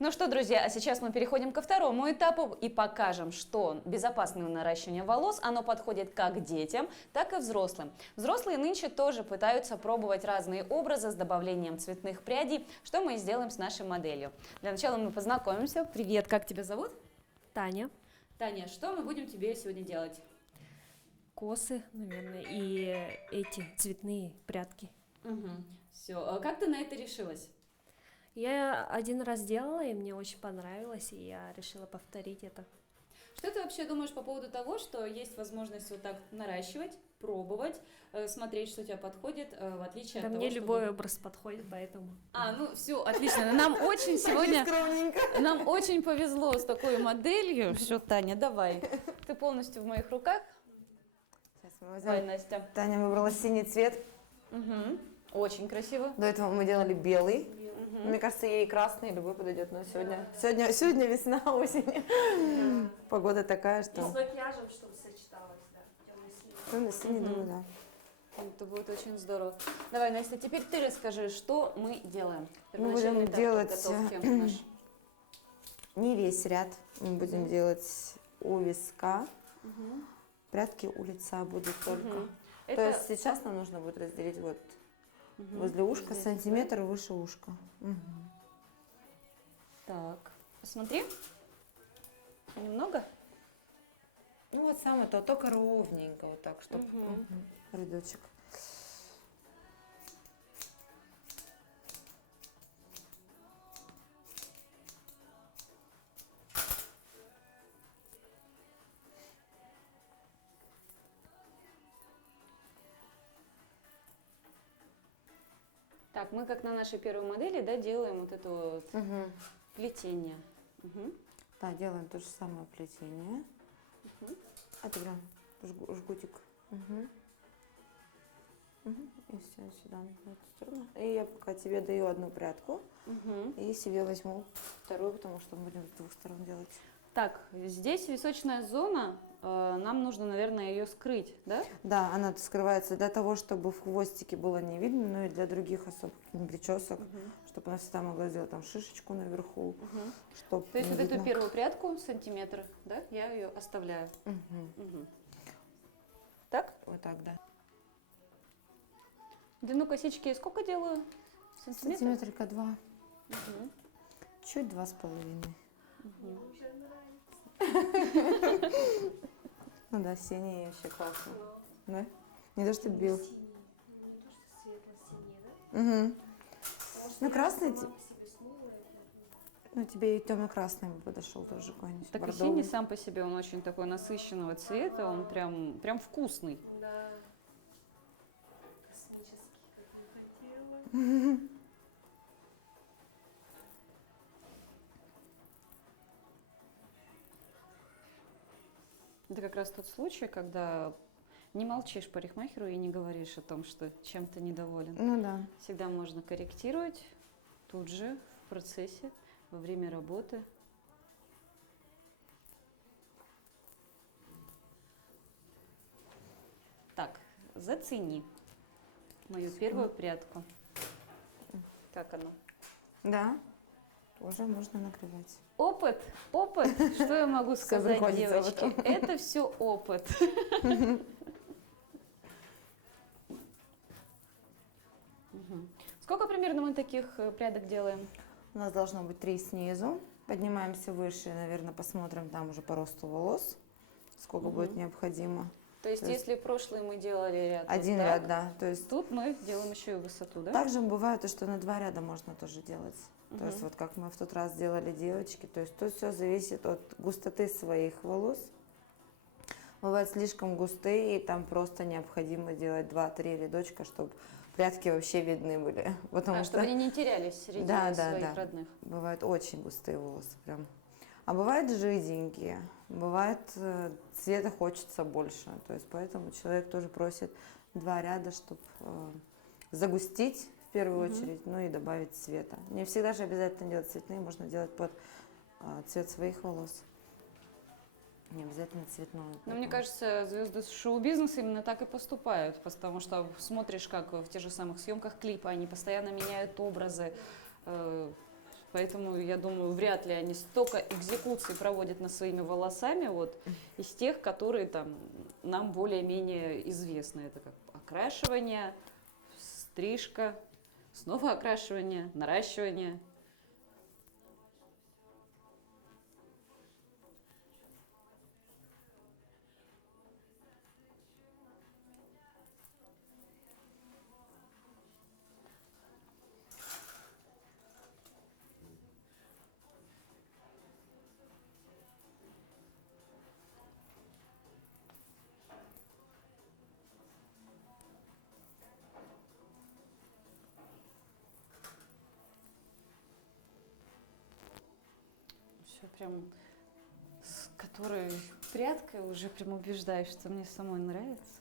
Ну что, друзья, а сейчас мы переходим ко второму этапу и покажем, что безопасное наращивание волос, оно подходит как детям, так и взрослым. Взрослые нынче тоже пытаются пробовать разные образы с добавлением цветных прядей, что мы и сделаем с нашей моделью. Для начала мы познакомимся. Привет, как тебя зовут? Таня. Таня, что мы будем тебе сегодня делать? Косы, наверное, и эти цветные прядки. Угу. Все, а как ты на это решилась? Я один раз делала, и мне очень понравилось, и я решила повторить это. Что ты вообще думаешь по поводу того, что есть возможность вот так наращивать, пробовать, смотреть, что тебе подходит, в отличие Да от того, мне чтобы... любой образ подходит, поэтому. Ну все, отлично. Нам очень сегодня, нам очень повезло с такой моделью. Все, Таня, давай. Ты полностью в моих руках. Сейчас мы Давай, возьмем. Настя. Таня выбрала синий цвет. Угу. Очень красиво. До этого мы делали белый. Мне кажется, ей красный любой подойдет, но сегодня весна, осень. Погода такая, что... макияжем, чтобы сочеталось, да, темно-синий. Темно-синий, думаю, да. Это будет очень здорово. Давай, Настя, теперь ты расскажи, что мы делаем. Мы Первоначальный будем этап делать подготовки наш. не весь ряд. Мы будем делать у виска. Прядки у лица будут только. То есть сейчас нам нужно будет разделить вот возле ушка Здесь, сантиметр выше ушка. Так, посмотри. Немного? Ну вот самое то, только ровненько вот так, чтобы рядочек. Так, мы как на нашей первой модели, да, делаем вот это вот плетение. Угу. Да, делаем то же самое плетение. Это прям жгутик. И все сюда, на эту сторону. И я пока тебе даю одну прядку. И себе возьму вторую, потому что мы будем с двух сторон делать. Так, здесь височная зона, нам нужно, наверное, ее скрыть, да? Да, она скрывается для того, чтобы в хвостике было не видно, но и для других особых причесок, чтобы она всегда могла сделать там шишечку наверху. Чтоб То есть не вот эту видно. первую прядку, сантиметр, да, я ее оставляю. Так? Вот так, да. Длину косички сколько делаю? Сантиметр? Сантиметрика 2. Чуть 2,5. Ну да, синий вообще классно. Да? Не то, что бил. Не то, что светло-синий, да? Ну, красный, Сама по себе смуглая. ну тебе и темно-красный бы подошел тоже какой-нибудь. Так и бордовый. синий сам по себе, он очень такой насыщенного цвета, он прям вкусный. Да. Космический, как не хотела. Это как раз тот случай, когда не молчишь парикмахеру и не говоришь о том, что чем-то недоволен. Ну да. Всегда можно корректировать тут же, в процессе, во время работы. Так, зацени мою первую прядку. Как оно? Да, тоже можно накрывать. Опыт, что я могу сказать, приходится в девочки? этом. Это все опыт. Сколько примерно мы таких прядок делаем? У нас должно быть 3 снизу. Поднимаемся выше, наверное, посмотрим там уже по росту волос, сколько будет необходимо. То есть, если прошлый мы делали ряд Один вот так, ряд, да. То есть тут мы делаем еще и высоту, да? также бывает, что на 2 ряда можно тоже делать. То есть вот как мы в тот раз делали девочки. То есть тут все зависит от густоты своих волос. Бывают слишком густые, и там просто необходимо делать 2-3 рядочка, чтобы прядки вообще видны были. Потому чтобы они не терялись среди своих родных. Бывают очень густые волосы прям. А бывают жиденькие, бывает цвета хочется больше. То есть поэтому человек тоже просит 2 ряда, чтобы загустить в первую очередь, ну и добавить цвета. Не всегда же обязательно делать цветные, можно делать под цвет своих волос. Не обязательно цветную. Но мне кажется, звезды шоу-бизнеса именно так и поступают, потому что смотришь, как в тех же самых съемках клипа, они постоянно меняют образы, Поэтому, я думаю, вряд ли они столько экзекуций проводят над своими волосами, вот, из тех, которые там нам более-менее известны. Это как окрашивание, стрижка, снова окрашивание, наращивание. Все прям с которой прядкой уже прям убеждаешь, что мне самой нравится.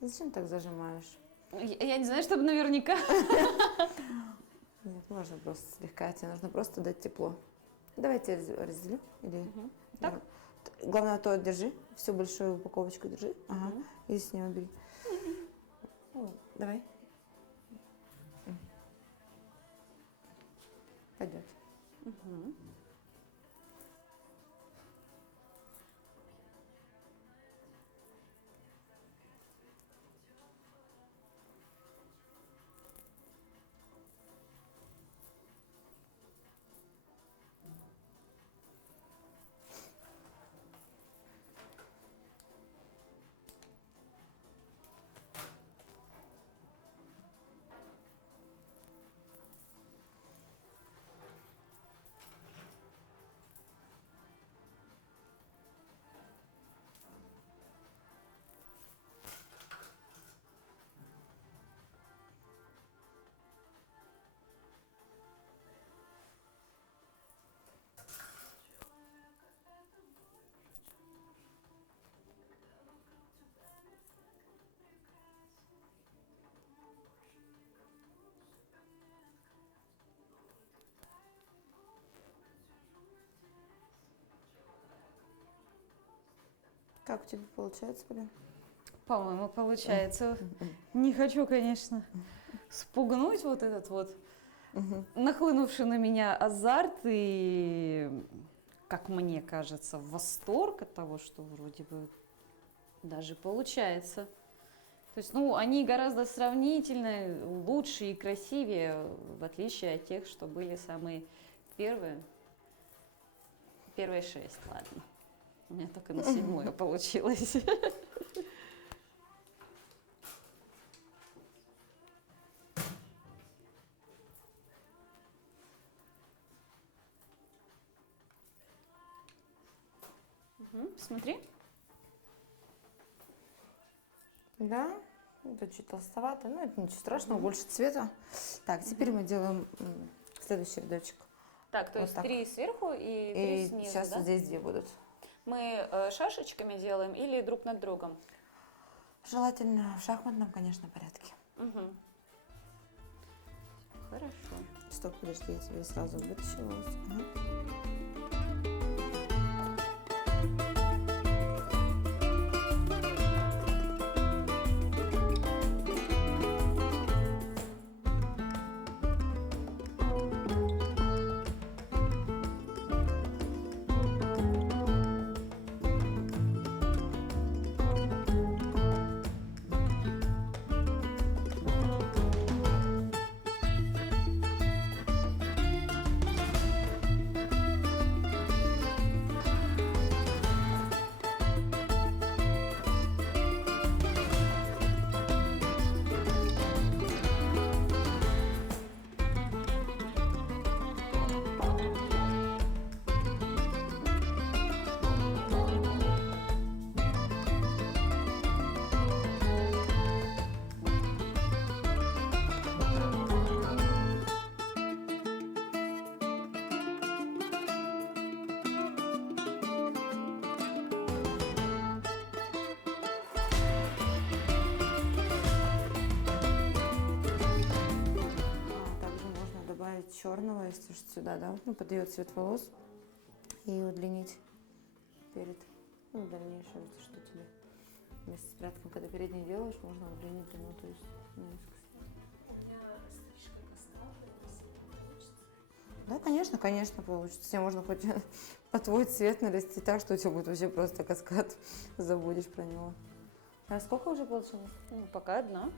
Зачем так зажимаешь? Я не знаю, чтобы наверняка. Нет, можно просто слегка, тебе нужно просто дать тепло. Давайте я разделю. Или... Так? Главное, то держи, всю большую упаковочку держи. Ага. И с нее бери. Давай. Пойдет. Как у тебя получается, Полин? По-моему, получается. Не хочу, конечно, спугнуть вот этот вот нахлынувший на меня азарт и, как мне кажется, восторг от того, что вроде бы даже получается. То есть, ну, они гораздо сравнительно лучше и красивее, в отличие от тех, что были самые первые. Первые 6, ладно. У меня только на 7 получилось. Смотри. Да, это чуть толстовато, но это ничего страшного, больше цвета. Так, теперь мы делаем следующий рядочек. Так, то Вот есть так. 3 сверху и 3 И снизу, сейчас да? здесь 2 будут. Мы шашечками делаем или друг над другом? Желательно в шахматном, конечно, порядке. Угу. Хорошо. Стоп, подожди, я тебе сразу вытащила. Ага. Черного, если что, сюда, да, ну, под ее цвет волос и удлинить перед, ну, дальнейшее, если что тебе вместе с прядкой, когда передний делаешь, можно удлинить длину, то есть, ну, У меня стрижка костлявая. конечно, конечно, получится. Тебе можно хоть по твой цвет нарастить так, что у тебя будет вообще просто каскад. Забудешь про него. А сколько уже получилось? Ну, пока одна.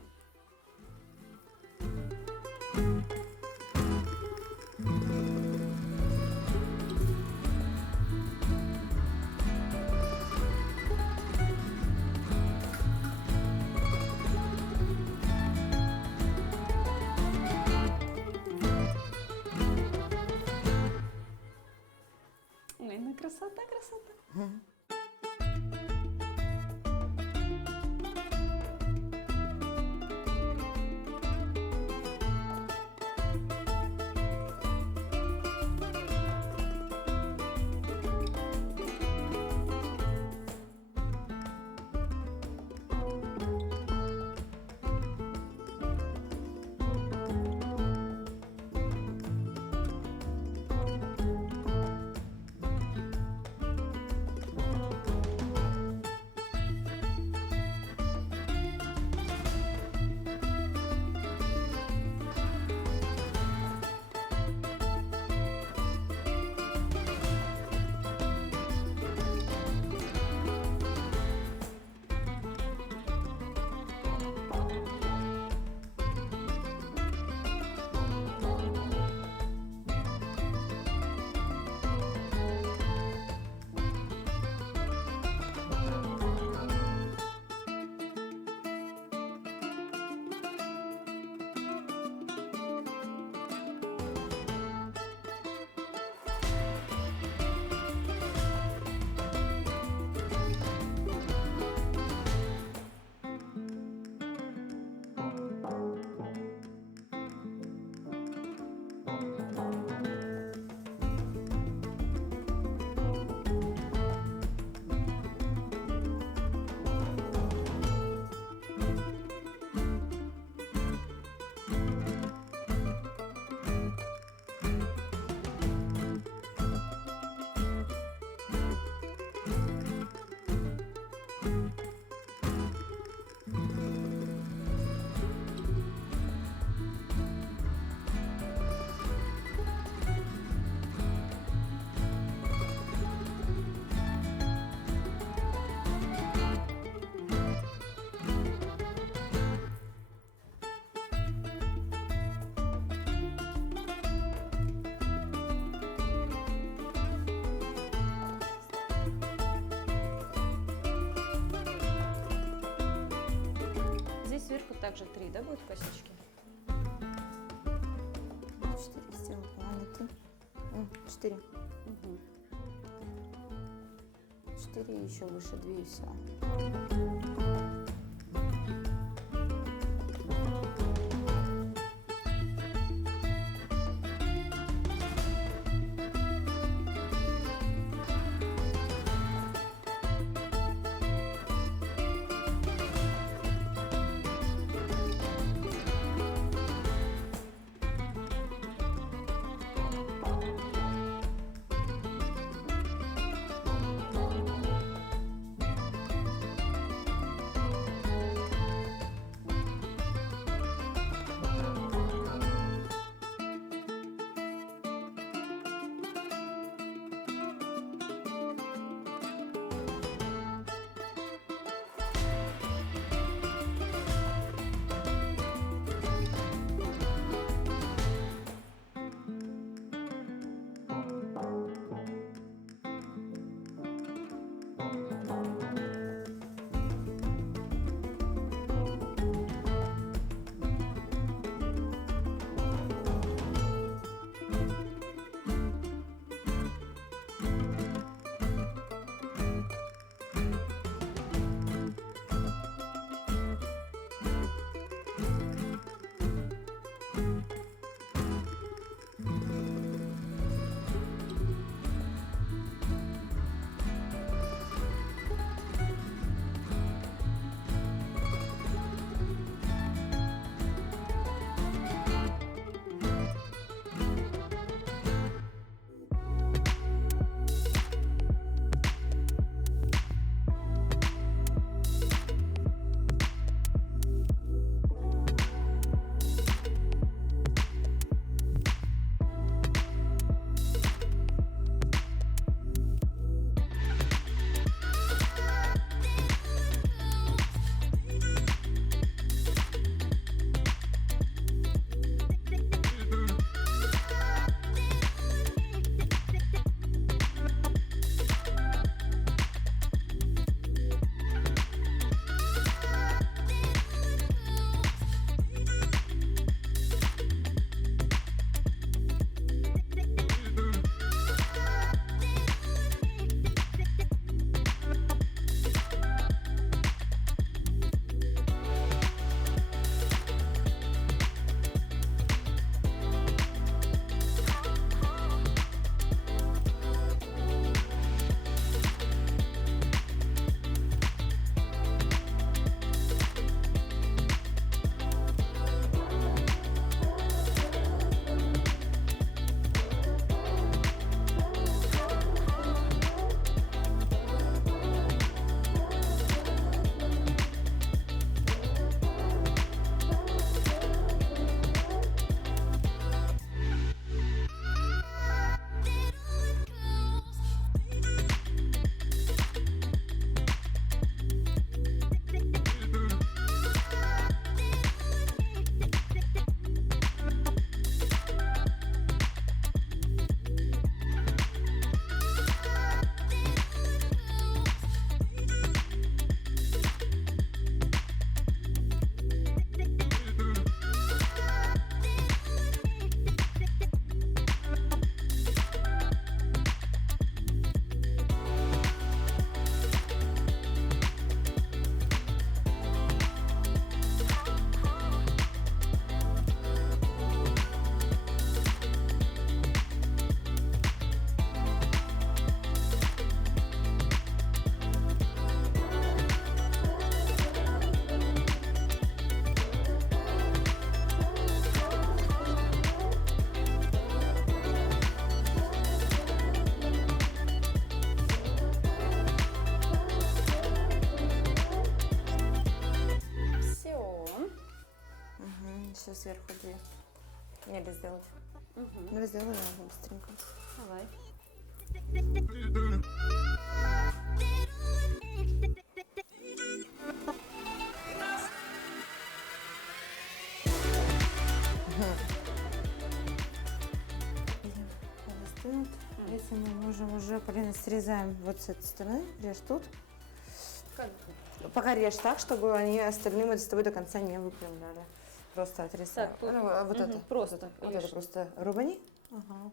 Ой, ну красота, красота. Здесь сверху также 3, да, будут косички? 4 сделала, по-моему, 3. 4. Мгм. 4 и еще выше 2 и все. сверху 2. Или сделать. Мгм. Ну, сделаю я быстренько. Давай. Застынут. Эти мы можем уже, Полина, срезаем вот с этой стороны. Режь тут. Как? Пока режь так, чтобы они остальные мы с тобой до конца не выпрямляли. Просто отрезаем. Так, тут. Ну, а вот Мгм, это. просто Вот это режь. просто рубани. Ага.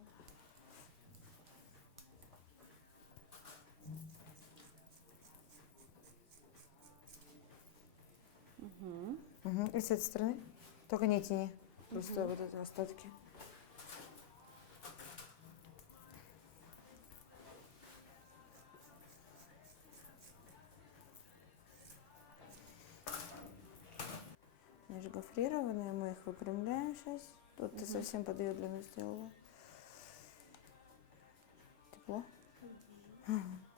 Угу. И с этой стороны. Только не тяни. Просто вот эти остатки. Они же гофрированные, мы их выпрямляем сейчас. Тут ты совсем под ее длину сделала. Тепло?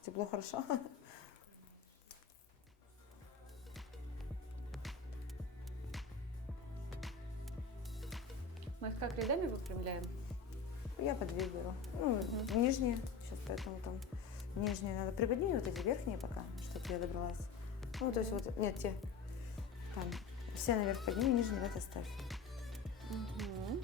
Тепло, хорошо? Мы их как рядами выпрямляем? Я по 2 беру. Ну, нижние. Сейчас поэтому там нижние надо приподнять, вот эти верхние пока, чтобы я добралась. Ну, то есть вот, нет, те. Там, все наверх подними, нижние вот оставь. Мгм.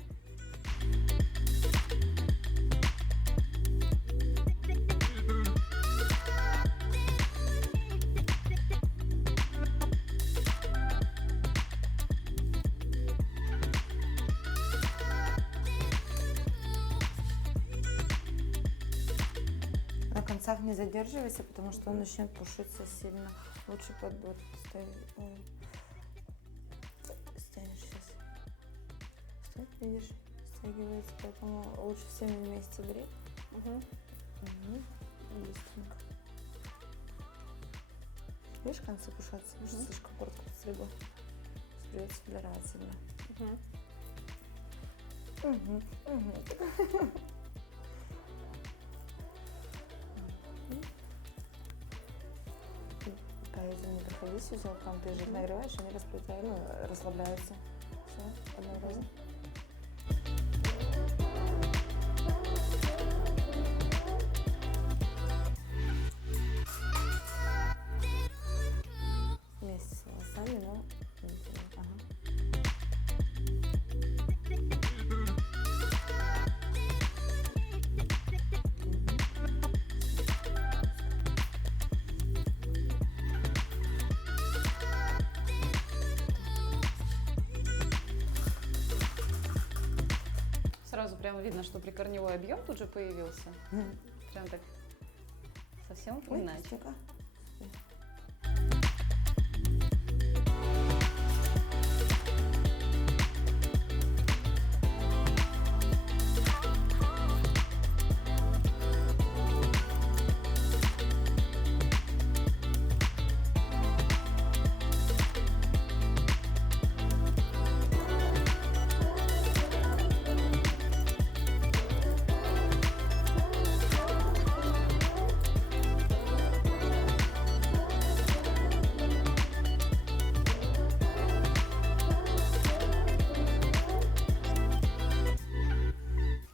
На концах не задерживайся, потому что он начнет пушиться сильно. Лучше под вот стянешь сейчас. Что, видишь, стягивается, поэтому лучше всеми вместе бери. Мгм. Угу. Быстренько. Видишь, концы пушатся? Может, слишком коротко стригла. Придется убирать сильно. Мгм. По этому не проходись, узелкам, ты же их нагреваешь, они расслабляются. Все, одного раза. Вместе с волосами, но... Ага. Сразу прямо видно, что прикорневой объем тут же появился. Прям так совсем Ой, иначе. быстренько.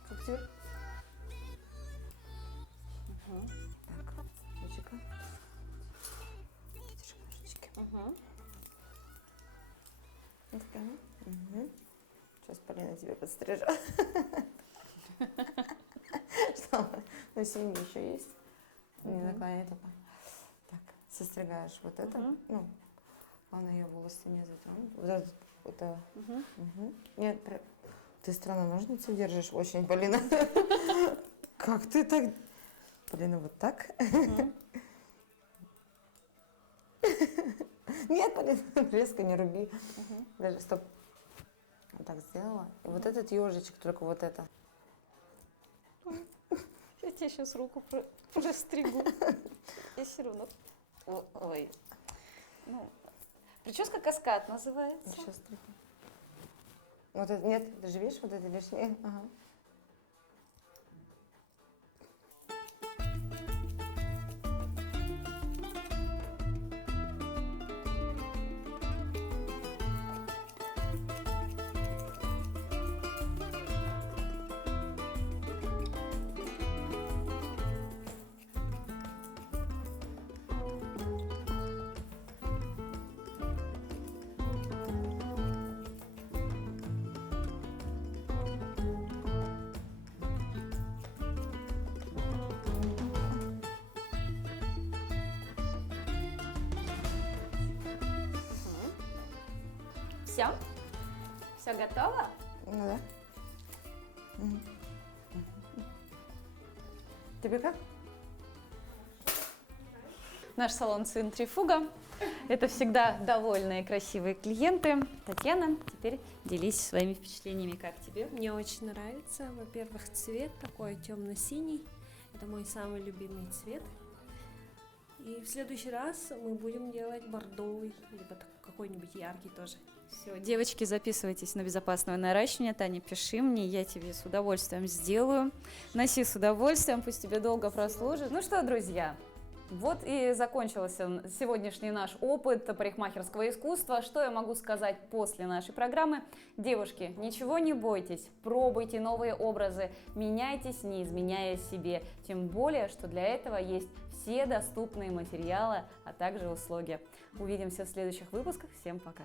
Как тебе? Так, ручка. Держи ножички. Мгм. Вот прямо. Сейчас Полина тебе подстрижет. Что? Ну, синий еще есть. Не наклоняй только. Так, состригаешь вот это. Ну, главное, ее волосы не затронуть. Вот это. Нет, ты странно ножницы держишь очень, Полина. Как ты так? Полина, вот так? Нет, Полина, резко не руби. Даже, стоп. Вот так сделала. И вот этот ежичек, только вот это. Я тебе сейчас руку простригу. Я все равно... Ой. Ну, прическа каскад называется. Сейчас стригу. Вот это, нет, ты же видишь, вот это лишнее. Ага. Все? Все готово? Ну да. Мгм. Тебе как? Наш салон «Центрифуга». Это всегда довольные, красивые клиенты. Татьяна, теперь делись своими впечатлениями, как тебе? Мне очень нравится. Во-первых, цвет такой темно-синий. Это мой самый любимый цвет. И в следующий раз мы будем делать бордовый, либо какой-нибудь яркий тоже. Все, девочки, записывайтесь на безопасное наращивание. Таня, пиши мне, я тебе с удовольствием сделаю. Носи с удовольствием, пусть тебе долго прослужит. Ну что, друзья, вот и закончился сегодняшний наш опыт парикмахерского искусства. Что я могу сказать после нашей программы? Девушки, ничего не бойтесь, пробуйте новые образы, меняйтесь, не изменяя себе. Тем более, что для этого есть все доступные материалы, а также услуги. Увидимся в следующих выпусках. Всем пока!